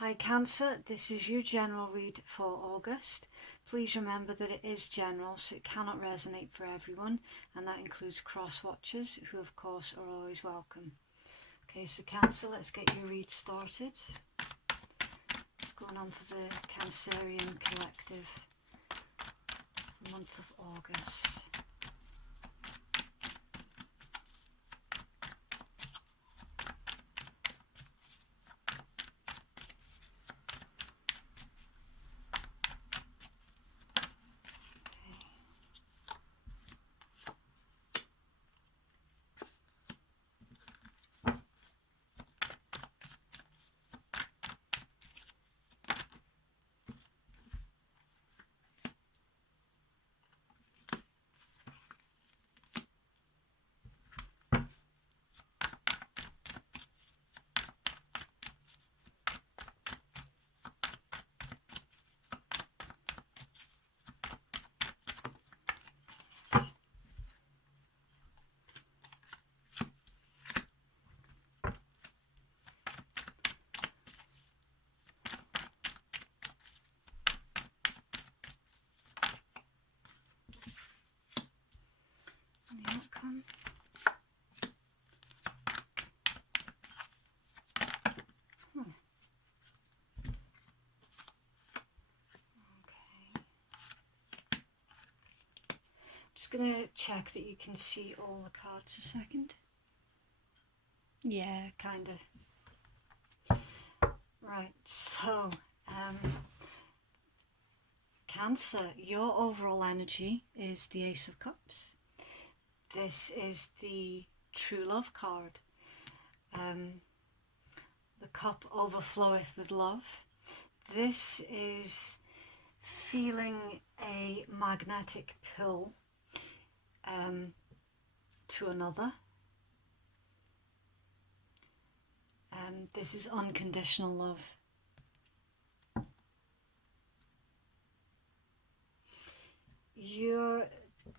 Hi Cancer, this is your general read for August. Please remember that it is general, so it cannot resonate for everyone, and that includes cross-watchers, who of course are always welcome. Okay, so Cancer, let's get your read started. What's going on for the Cancerian collective for the month of August? The outcome. Just going to check that you can see all the cards a second. Yeah, kind of. Right, so Cancer, your overall energy is the Ace of Cups. This is the True Love card. The cup overfloweth with love. This is feeling a magnetic pull to another. This is unconditional love. Your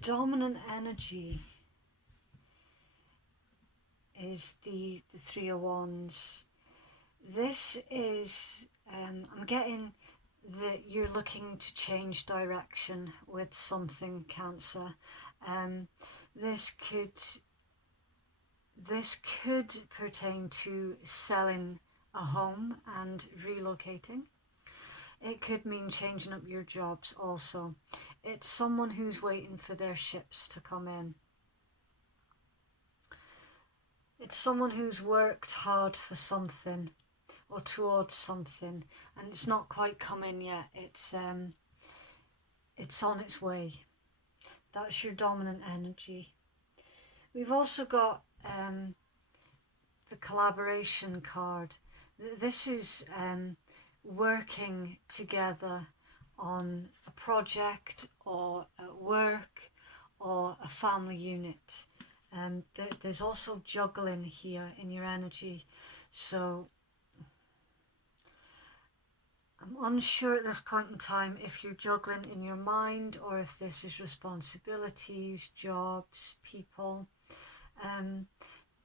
dominant energy is the Three of Wands. This is, I'm getting that you're looking to change direction with something, Cancer. This could pertain to selling a home and relocating. It could mean changing up your jobs also. It's someone who's waiting for their ships to come in. It's someone who's worked hard for something or towards something, and it's not quite come in yet. It's on its way. That's your dominant energy. We've also got the collaboration card. This is working together on a project or at work or a family unit. There's also juggling here in your energy, so I'm unsure at this point in time if you're juggling in your mind or if this is responsibilities, jobs, people.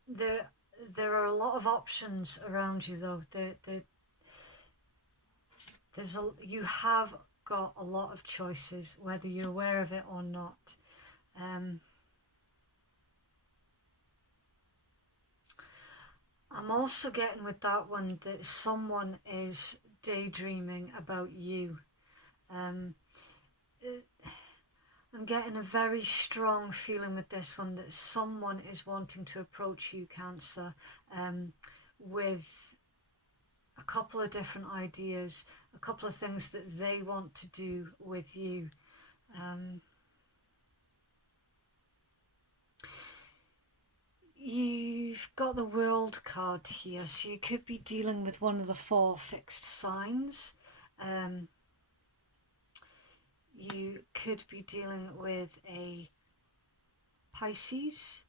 There are a lot of options around you though. You have got a lot of choices, whether you're aware of it or not. I'm also getting with that one that someone is daydreaming about you. I'm getting a very strong feeling with this one that someone is wanting to approach you, Cancer, with a couple of different ideas, a couple of things that they want to do with you. You've got the World card here, so you could be dealing with one of the 4 fixed signs. You could be dealing with a Pisces.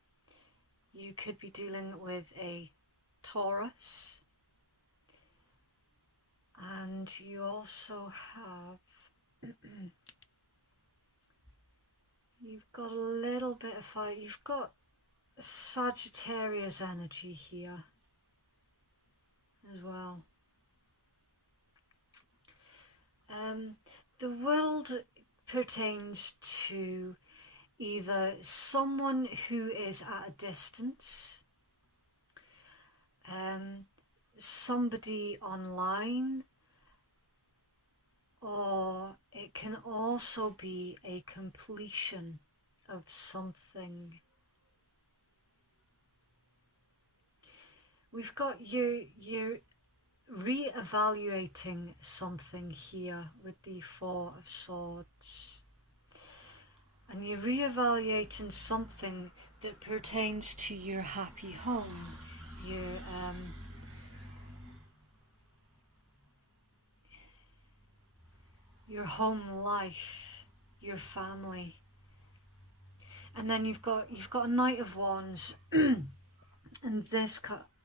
You could be dealing with a Taurus. And you also have, you've got a little bit of fire. You've got Sagittarius energy here as well. The world pertains to either someone who is at a distance, somebody online, or it can also be a completion of something. We've got you're re-evaluating something here with the Four of Swords. And you're re-evaluating something that pertains to your happy home, your home life, your family. And then you've got a Knight of Wands, and this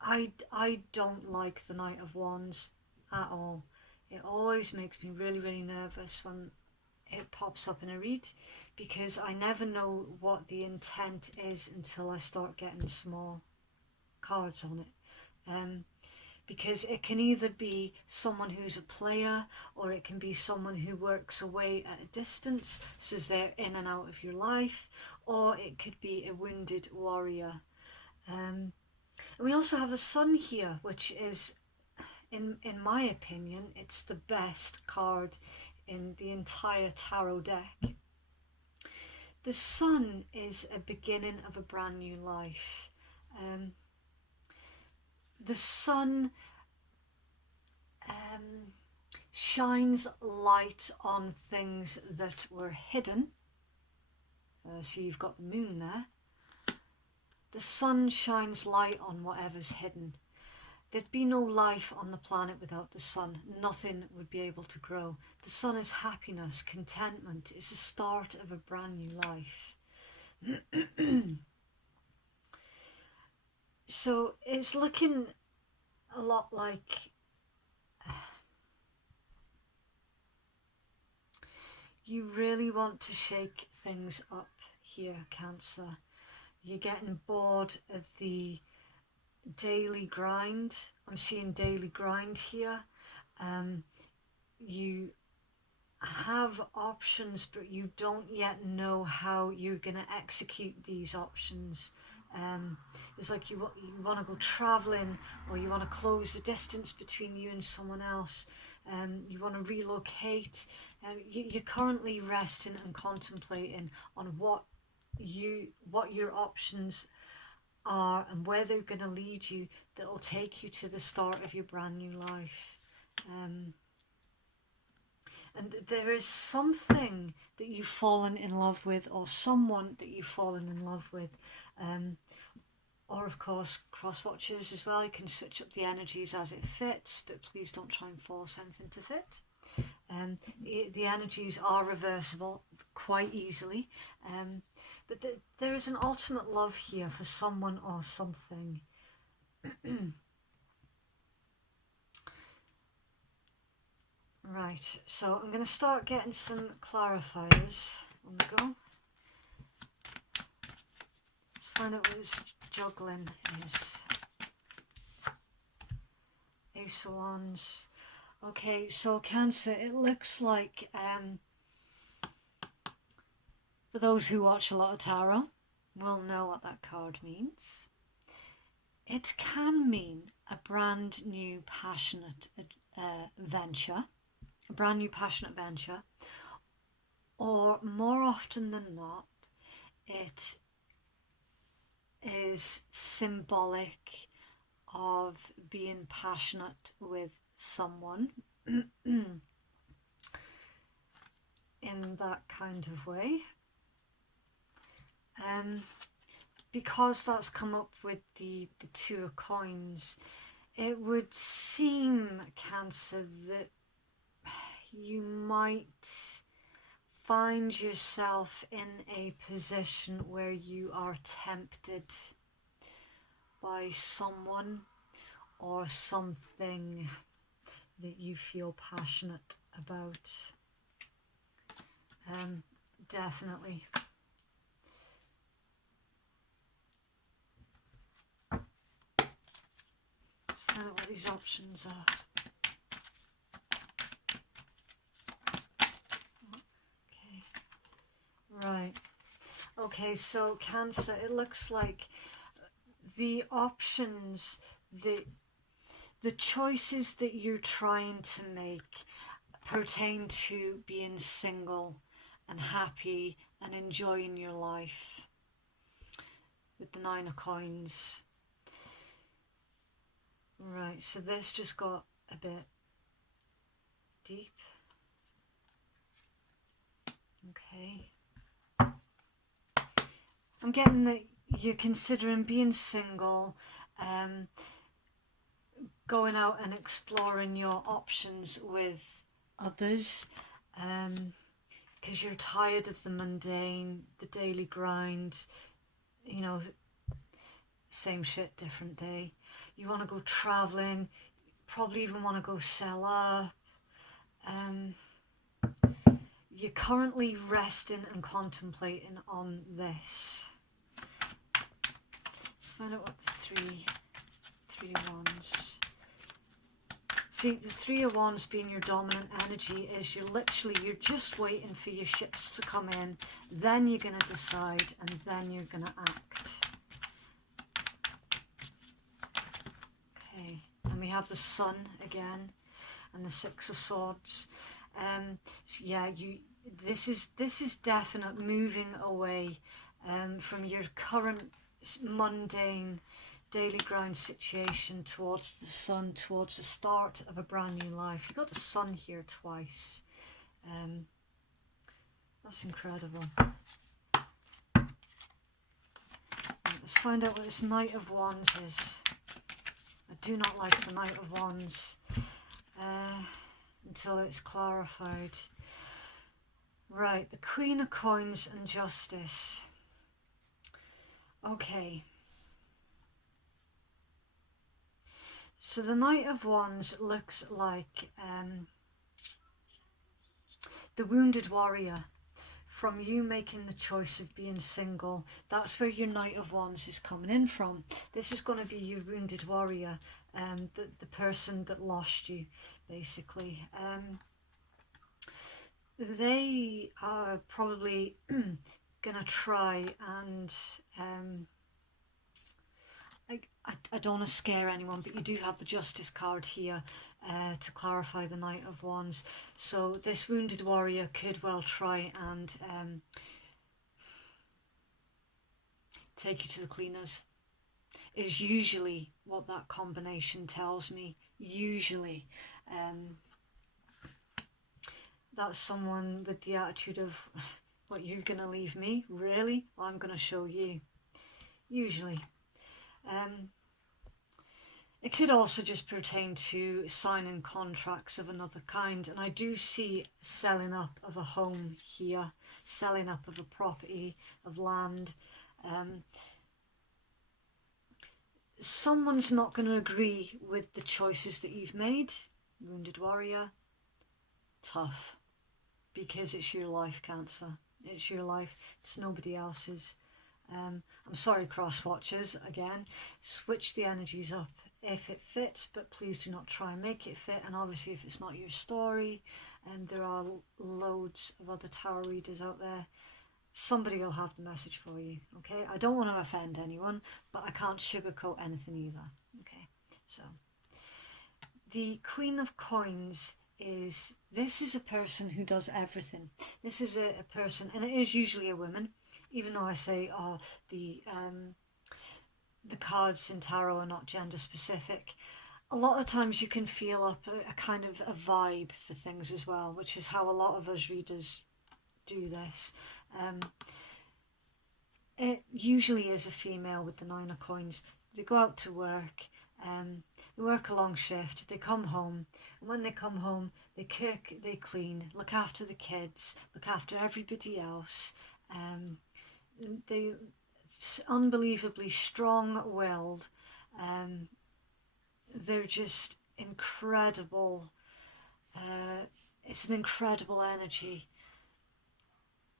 I don't like the Knight of Wands at all. It always makes me really, really nervous when it pops up in a read, because I never know what the intent is until I start getting small cards on it. Because it can either be someone who's a player, or it can be someone who works away at a distance, so they're in and out of your life, or it could be a wounded warrior. And we also have the Sun here, which is, in my opinion, it's the best card in the entire tarot deck. The Sun is a beginning of a brand new life. The Sun shines light on things that were hidden. So you've got the Moon there. The Sun shines light on whatever's hidden. There'd be no life on the planet without the Sun. Nothing would be able to grow. The Sun is happiness, contentment. It's the start of a brand new life. So it's looking a lot like you really want to shake things up here, Cancer. You're getting bored of the daily grind. I'm seeing daily grind here. You have options, but you don't yet know how you're going to execute these options. It's like you want to go traveling, or you want to close the distance between you and someone else. You want to relocate. You're currently resting and contemplating on what your options are and where they're going to lead you, that will take you to the start of your brand new life. And there is something that you've fallen in love with, or someone that you've fallen in love with. Or of course cross watchers as well. You can switch up the energies as it fits, but please don't try and force anything to fit. The energies are reversible quite easily, but there is an ultimate love here for someone or something. Right, so I'm going to start getting some clarifiers on the go. Let's find out what this juggling is. Ace of Wands. Okay, so Cancer, it looks like, for those who watch a lot of tarot, will know what that card means. It can mean a brand new passionate venture, a brand new passionate venture, or more often than not, it is symbolic of being passionate with someone in that kind of way. Because that's come up with the Two of Coins, it would seem, Cancer, that you might find yourself in a position where you are tempted by someone or something that you feel passionate about. Definitely. Let's find out what these options are. Right. Okay, so Cancer, it looks like the options, the choices that you're trying to make pertain to being single and happy and enjoying your life with the 9 of Coins. Right, so this just got a bit deep. Okay. I'm getting that you're considering being single, going out and exploring your options with others, because you're tired of the mundane, the daily grind, you know, same shit, different day. You want to go traveling, probably even want to go sell up. You're currently resting and contemplating on this. Let's find out what the three of wands. See, the 3 of Wands being your dominant energy is you're just waiting for your ships to come in, then you're going to decide, and then you're going to act. Okay, and we have the Sun again, and the 6 of Swords. So yeah, this is definite moving away from your current mundane daily grind situation towards the Sun, towards the start of a brand new life. You got the Sun here twice. That's incredible. Right, let's find out what this Knight of Wands is. I do not like the Knight of Wands until it's clarified. Right, the Queen of Coins and Justice. Okay. So the Knight of Wands looks like the wounded warrior from you making the choice of being single. That's where your Knight of Wands is coming in from. This is going to be your wounded warrior, the person that lost you, basically. They are probably going to try and... I don't want to scare anyone, but you do have the Justice card here to clarify the Knight of Wands. So this wounded warrior could well try and take you to the cleaners. Is usually what that combination tells me. Usually. That's someone with the attitude of, what, you're going to leave me? Really? Well, I'm going to show you. Usually. It could also just pertain to signing contracts of another kind, and I do see selling up of a home here, selling up of a property, of land. Someone's not going to agree with the choices that you've made, wounded warrior. Tough, because it's your life, Cancer. It's your life, it's nobody else's. I'm sorry, cross watchers, again, switch the energies up if it fits, but please do not try and make it fit. And obviously if it's not your story, and there are loads of other tarot readers out there, somebody will have the message for you. Okay, I don't want to offend anyone, but I can't sugarcoat anything either. Okay, so the Queen of Coins is, this is a person who does everything. This is a person, and it is usually a woman, even though I say, oh, the cards in tarot are not gender specific. A lot of times you can feel up a kind of a vibe for things as well, which is how a lot of us readers do this. It usually is a female with the 9 of Coins. They go out to work, they work a long shift, they come home, and when they come home, they cook, they clean, look after the kids, look after everybody else. They're unbelievably strong-willed. They're just incredible. It's an incredible energy.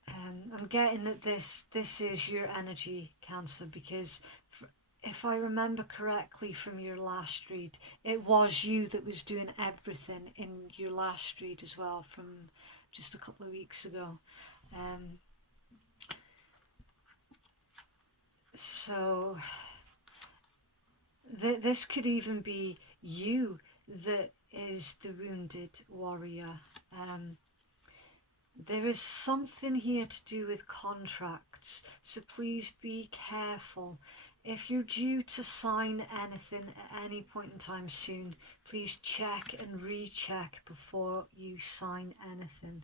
I'm getting that this is your energy, Cancer, because if I remember correctly from your last read, it was you that was doing everything in your last read as well, from just a couple of weeks ago. So this could even be you that is the wounded warrior. There is something here to do with contracts, so please be careful. If you're due to sign anything at any point in time soon, please check and recheck before you sign anything.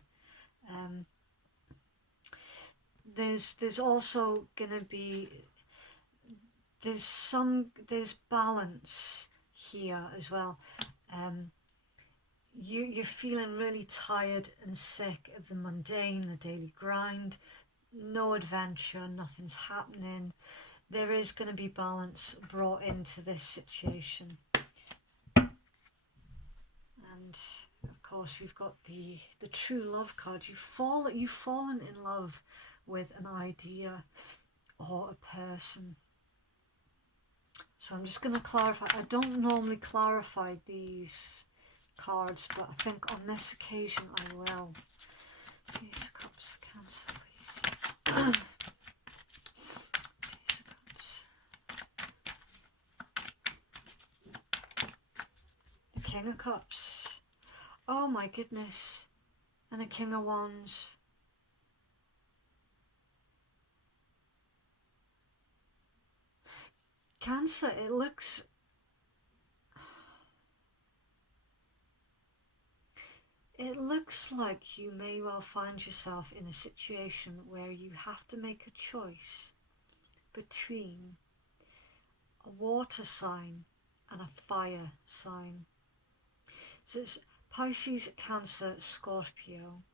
There's also gonna be there's balance here as well. You're feeling really tired and sick of the mundane, the daily grind, no adventure, nothing's happening. There is going to be balance brought into this situation. And of course we've got the true love card. You've fallen in love with an idea or a person. So I'm just going to clarify. I don't normally clarify these cards, but I think on this occasion I will. Ace of Cups for Cancer, please. Ace of Cups. The King of Cups. Oh my goodness. And a King of Wands. Cancer, it looks like you may well find yourself in a situation where you have to make a choice between a water sign and a fire sign. So it's Pisces, Cancer, Scorpio,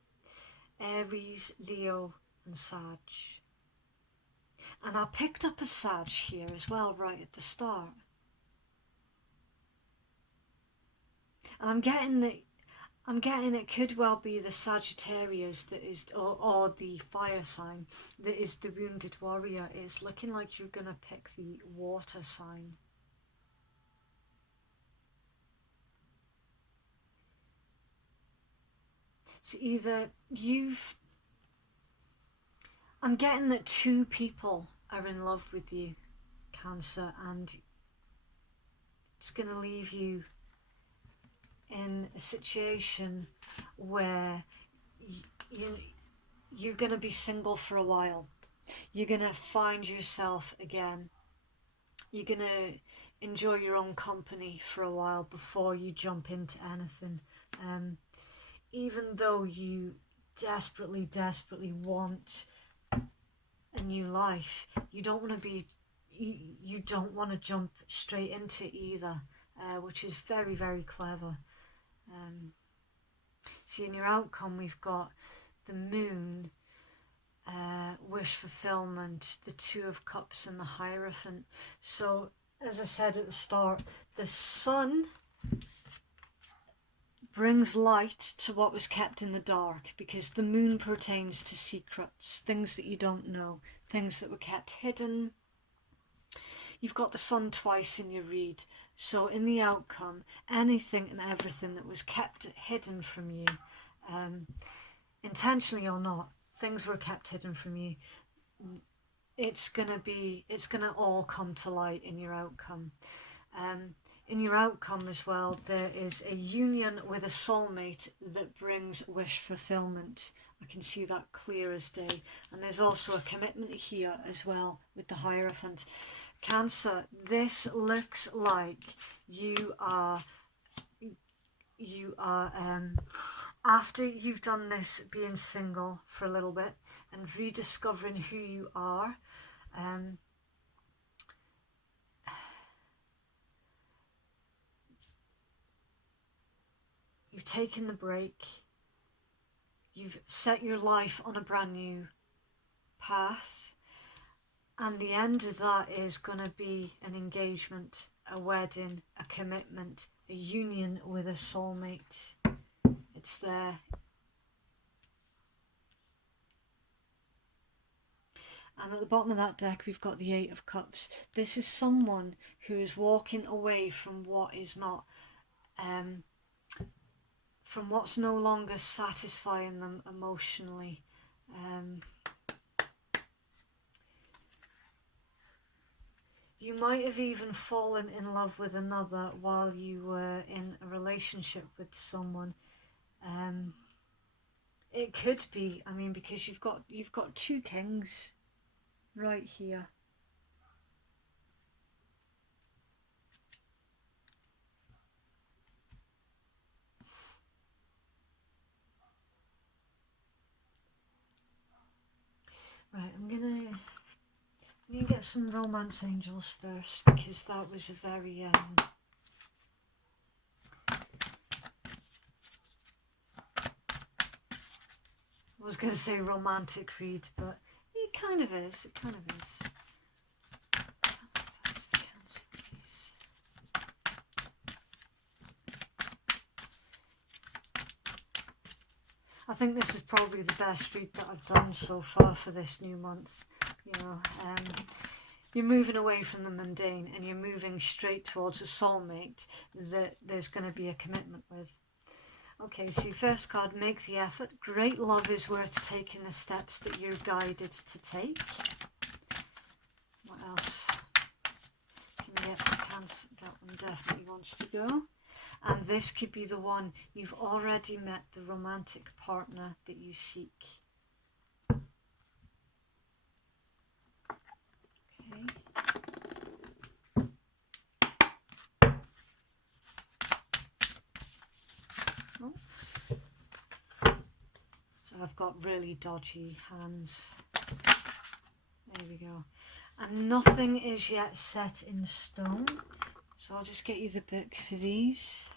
Aries, Leo and Sag. And I picked up a Sag here as well right at the start. And I'm getting it could well be the Sagittarius that is, or the fire sign that is the wounded warrior. It's looking like you're going to pick the water sign. So either I'm getting that two people are in love with you, Cancer, and it's going to leave you in a situation where you're going to be single for a while. You're going to find yourself again. You're going to enjoy your own company for a while before you jump into anything. Even though you desperately want a new life, you don't want to jump straight into it either, which is very, very clever. See, in your outcome we've got the Moon, wish fulfillment, the Two of Cups and the Hierophant. So as I said at the start, the Sun brings light to what was kept in the dark, because the Moon pertains to secrets, things that you don't know, things that were kept hidden. You've got the Sun twice in your read, so in the outcome, anything and everything that was kept hidden from you, intentionally or not, things were kept hidden from you. It's gonna all come to light in your outcome. In your outcome as well, there is a union with a soulmate that brings wish fulfillment. I can see that clear as day. And there's also a commitment here as well with the Hierophant. Cancer, this looks like you are after you've done this being single for a little bit and rediscovering who you are, you've taken the break, you've set your life on a brand new path, and the end of that is going to be an engagement, a wedding, a commitment, a union with a soulmate. It's there. And at the bottom of that deck we've got the Eight of Cups. This is someone who is walking away from what is not, from what's no longer satisfying them emotionally. You might have even fallen in love with another while you were in a relationship with someone. It could be, I mean, because you've got two kings right here. Right, I'm gonna get some romance angels first, because that was a very I was gonna say romantic read, but it kind of is. It kind of is. First for Cancer, please. I think this is probably the best read that I've done so far for this new month. You know, you're moving away from the mundane and you're moving straight towards a soulmate that there's going to be a commitment with. Okay, so your first card, make the effort. Great love is worth taking the steps that you're guided to take. What else can you get for Cancer? That one definitely wants to go. And this could be the one. You've already met the romantic partner that you seek. Okay. Oh. So I've got really dodgy hands. There we go. And nothing is yet set in stone. So I'll just get you the book for these.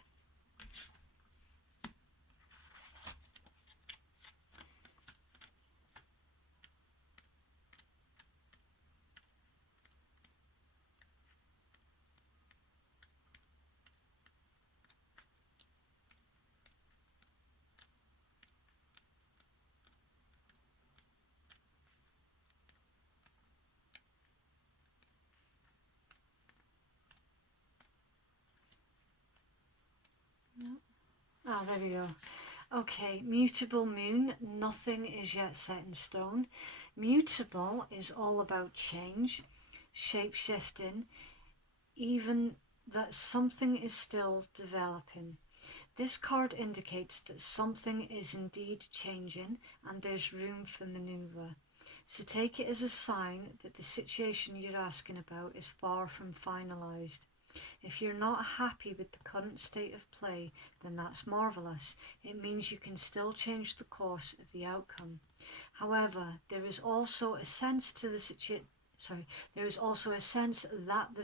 Ah, there we go. Okay, mutable moon, nothing is yet set in stone. Mutable is all about change, shape-shifting, even that something is still developing. This card indicates that something is indeed changing and there's room for manoeuvre. So take it as a sign that the situation you're asking about is far from finalised. If you're not happy with the current state of play, then that's marvellous. It means you can still change the course of the outcome. However, there is also a sense that the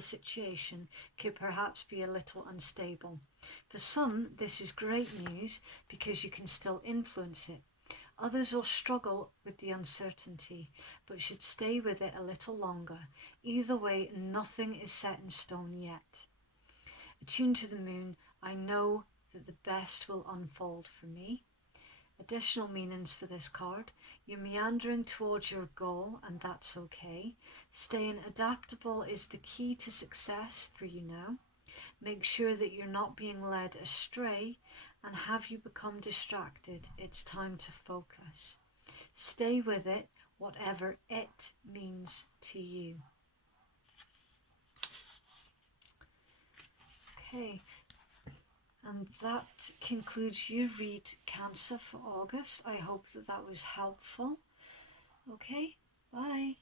situation could perhaps be a little unstable. For some, this is great news because you can still influence it. Others will struggle with the uncertainty, but should stay with it a little longer. Either way, nothing is set in stone yet. Attuned to the moon, I know that the best will unfold for me. Additional meanings for this card. You're meandering towards your goal, and that's okay. Staying adaptable is the key to success for you now. Make sure that you're not being led astray, and have you become distracted, it's time to focus. Stay with it, whatever it means to you. Okay, and that concludes your read, Cancer, for August. I hope that was helpful. Okay, bye.